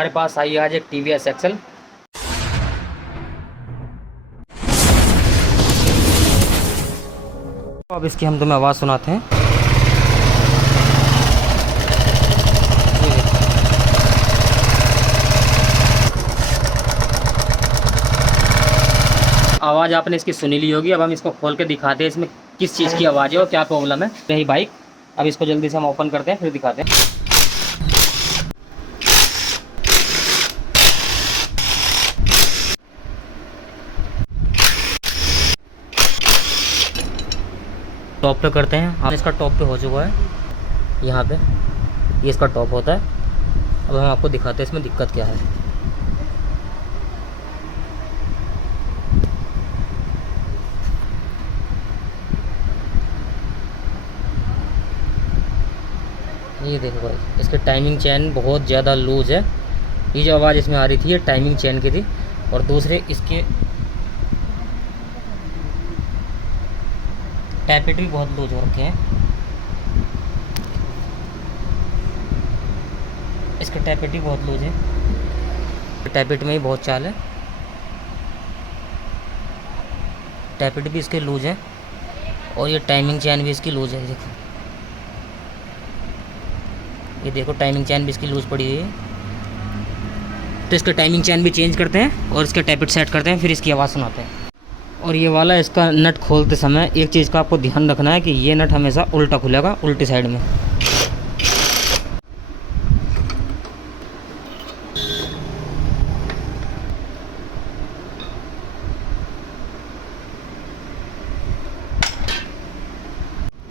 हमारे पास आई है आज एक TVS एक्सेल। अब इसकी हम तुम्हें आवाज़ सुनाते हैं। आवाज़ आपने इसकी सुनी ली होगी। अब हम इसको खोल के दिखाते हैं इसमें किस चीज़ की आवाज़ है और क्या प्रॉब्लम है। यही बाइक, अब इसको जल्दी से हम ओपन करते हैं फिर दिखाते हैं। टॉप पे करते हैं। अब इसका टॉप पे हो चुका है, यहाँ पे ये इसका टॉप होता है। अब हम आपको दिखाते हैं इसमें दिक्कत क्या है। ये देखो भाई, इसके टाइमिंग चैन बहुत ज़्यादा लूज़ है। ये जो आवाज़ इसमें आ रही थी ये टाइमिंग चैन की थी। और दूसरे इसके टैपेट भी बहुत लूज हो रखे हैं। इसके टैपेट भी बहुत लूज है, टैपेट में ही बहुत चाल है। टैपेट भी इसके लूज है और ये टाइमिंग चैन भी इसकी लूज है। देखो, ये देखो टाइमिंग चैन भी इसकी लूज पड़ी हुई है। तो इसका टाइमिंग चैन भी चेंज करते हैं और इसके टैपेट सेट करते हैं, फिर इसकी आवाज़ सुनाते हैं। और ये वाला इसका नट खोलते समय एक चीज़ का आपको ध्यान रखना है कि ये नट हमेशा उल्टा खुलेगा, उल्टी साइड में।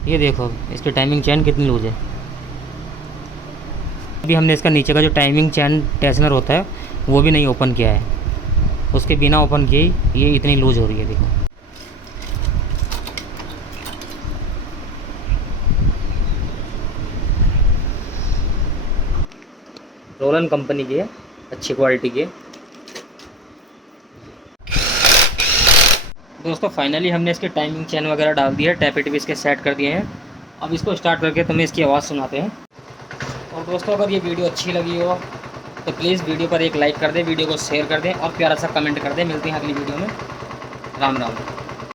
ये देखो इसकी टाइमिंग चैन कितनी लूज है। अभी हमने इसका नीचे का जो टाइमिंग चैन टेंशनर होता है वो भी नहीं ओपन किया है, उसके बिना ओपन किए ही ये इतनी लूज हो रही है। देखो, रोलन कंपनी की है, अच्छी क्वालिटी की है। दोस्तों फाइनली हमने इसके टाइमिंग चैन वगैरह डाल दिया है, टैपेट भी इसके सेट कर दिए हैं। अब इसको स्टार्ट करके तुम्हें इसकी आवाज़ सुनाते हैं। और दोस्तों अगर ये वीडियो अच्छी लगी हो तो प्लीज़ वीडियो पर एक लाइक कर दें, वीडियो को शेयर कर दें और प्यारा सा कमेंट कर दें। मिलते हैं अगली वीडियो में। राम राम।